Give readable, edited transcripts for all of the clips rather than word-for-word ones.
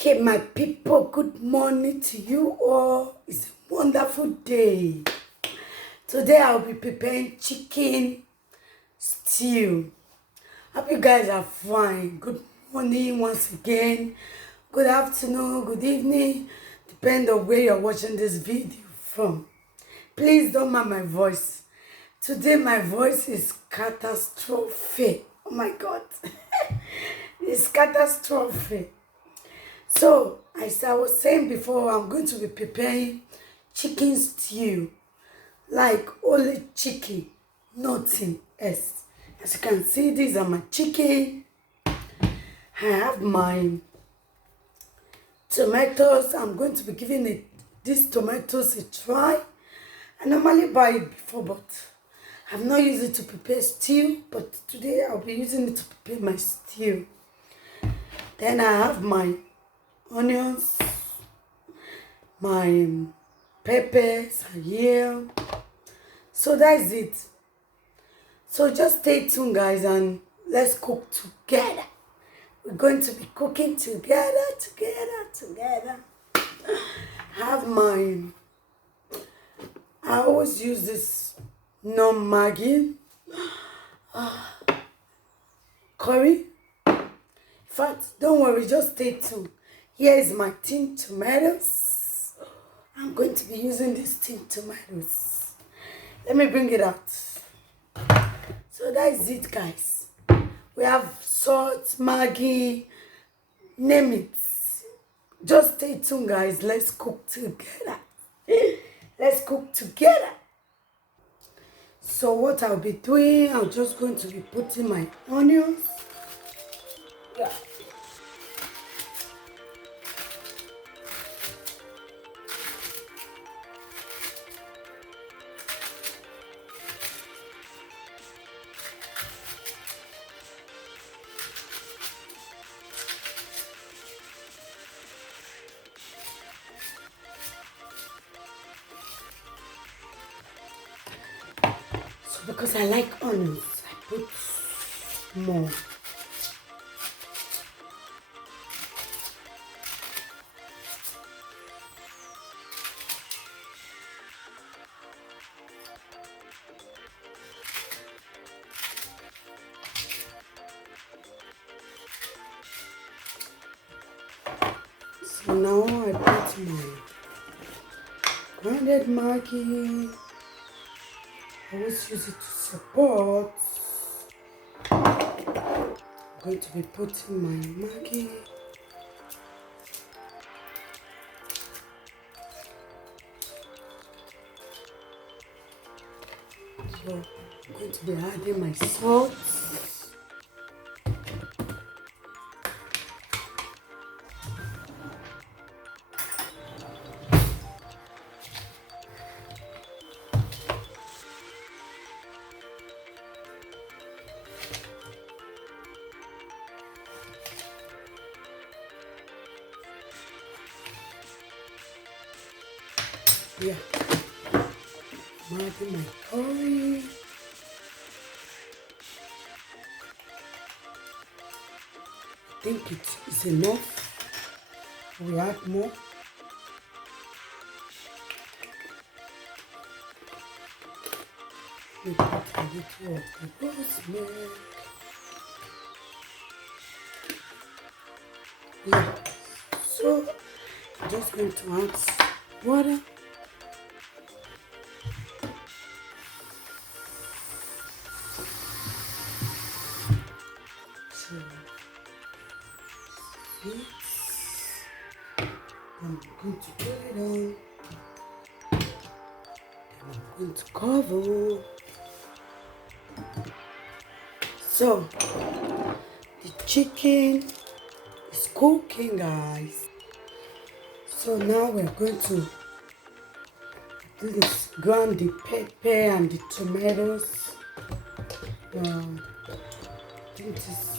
Okay, my people, good morning to you all. It's a wonderful day. Today I'll be preparing chicken stew. Hope you guys are fine. Good morning once again. Good afternoon, good evening, depending on where you're watching this video from. Please don't mind my voice. Today my voice is catastrophic. Oh my God. It's catastrophic. So, as I was saying before, I'm going to be preparing chicken stew. Like only chicken, nothing else. As you can see, these are my chicken. I have my tomatoes. I'm going to be giving these tomatoes a try. I normally buy it before, but I've not used it to prepare stew. But today I'll be using it to prepare my stew. Then I have my onions, my peppers are here. So that's it. So just stay tuned, guys, and let's cook together. We're going to be cooking together. I always use this non-Maggi curry. In fact, don't worry, just stay tuned. Here is my tin tomatoes. I'm going to be using these tin tomatoes. Let me bring it out. So that's it, guys. We have salt, Maggi, name it. Just stay tuned, guys. Let's cook together. Let's cook together. So what I'll be doing, I'm just going to be putting my onions. Yeah. So because I like onions, I put more. So now I put my grounded Maggi. I always use it to support. I'm going to be putting my Maggi. So I'm going to be adding my salt. Yeah, I'm adding my curry. I think it is enough. We add more. We put a little of the rosemary. Yeah, so I'm just going to add water. So I'm going to put it on. I'm going to cover. So the chicken is cooking, guys. So now we're going to do this, ground the pepper and the tomatoes. I think this.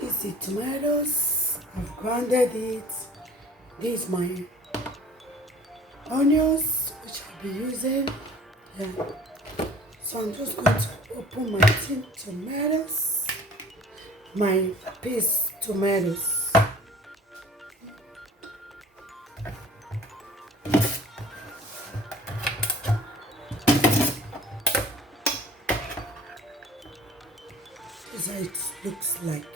These the tomatoes. I've grounded it. This is my onions, which I'll be using. Yeah. So I'm just going to open my tin tomatoes, my paste tomatoes. This is how it looks like.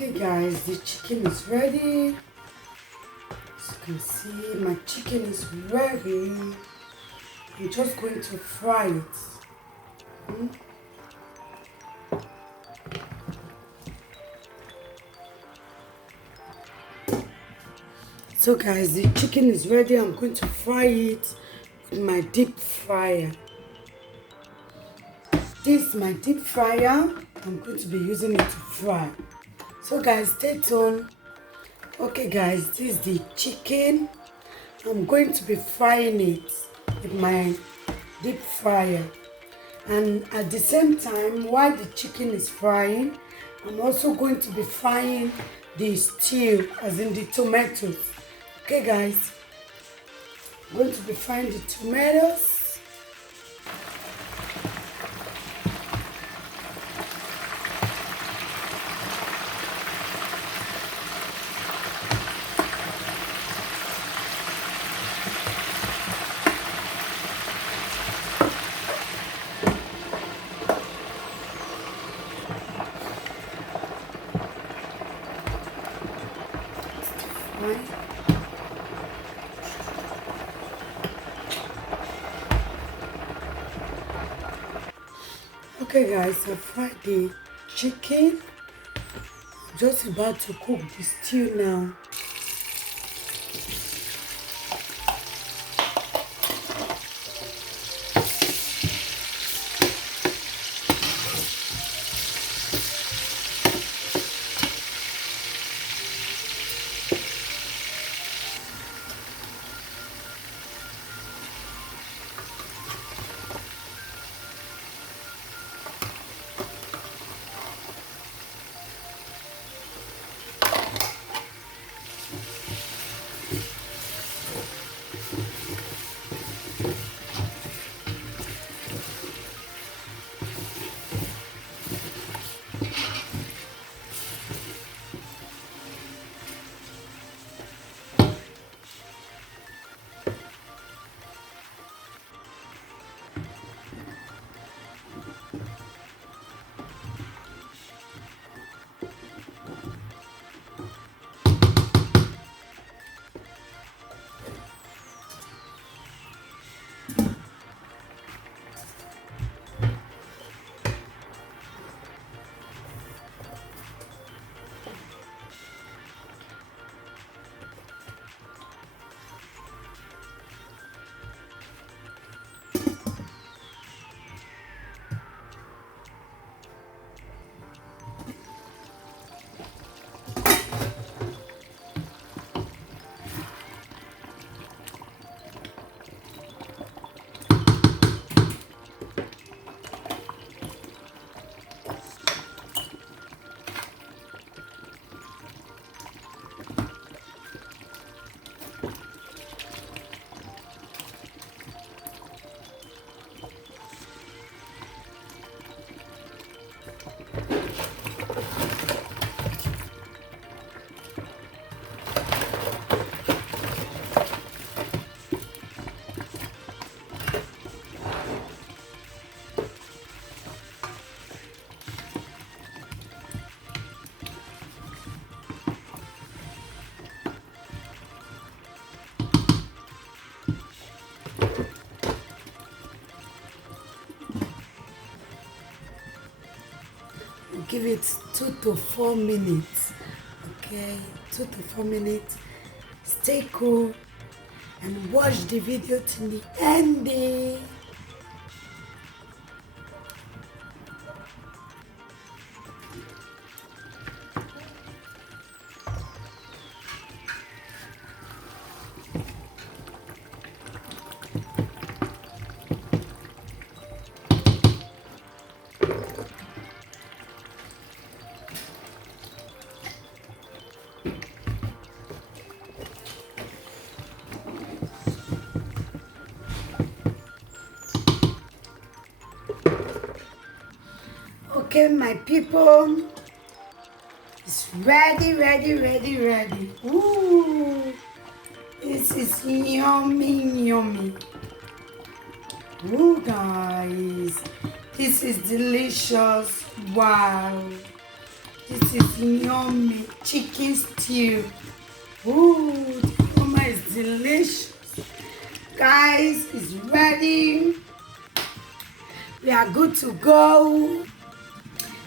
Okay guys, the chicken is ready. As you can see, my chicken is ready. I'm just going to fry it. So guys, the chicken is ready. I'm going to fry it with my deep fryer. This is my deep fryer. I'm going to be using it to fry. So guys, stay tuned. Okay guys, this is the chicken. I'm going to be frying it with my deep fryer. And at the same time, while the chicken is frying, I'm also going to be frying the stew, as in the tomatoes. Okay guys, I'm going to be frying the tomatoes. Okay guys, I fried the chicken. I'm just about to cook the stew now. it 2 to 4 minutes. Okay, 2 to 4 minutes. Stay cool and watch the video till the ending. Okay, my people, it's ready. Ooh, this is yummy. Ooh, guys, this is delicious. Wow, this is yummy chicken stew. Ooh, the aroma is delicious. Guys, it's ready. We are good to go.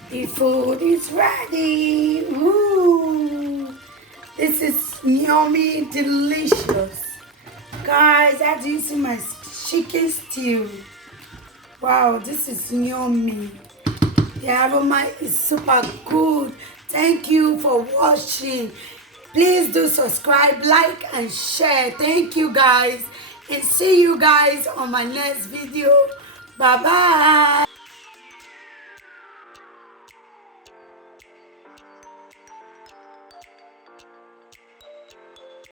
The food is ready. Ooh, this is yummy, delicious. Guys, how do you see my chicken stew? Wow, this is yummy. The aroma is super good. Thank you for watching. Please do subscribe, like, and share. Thank you, guys. And see you guys on my next video. Bye-bye.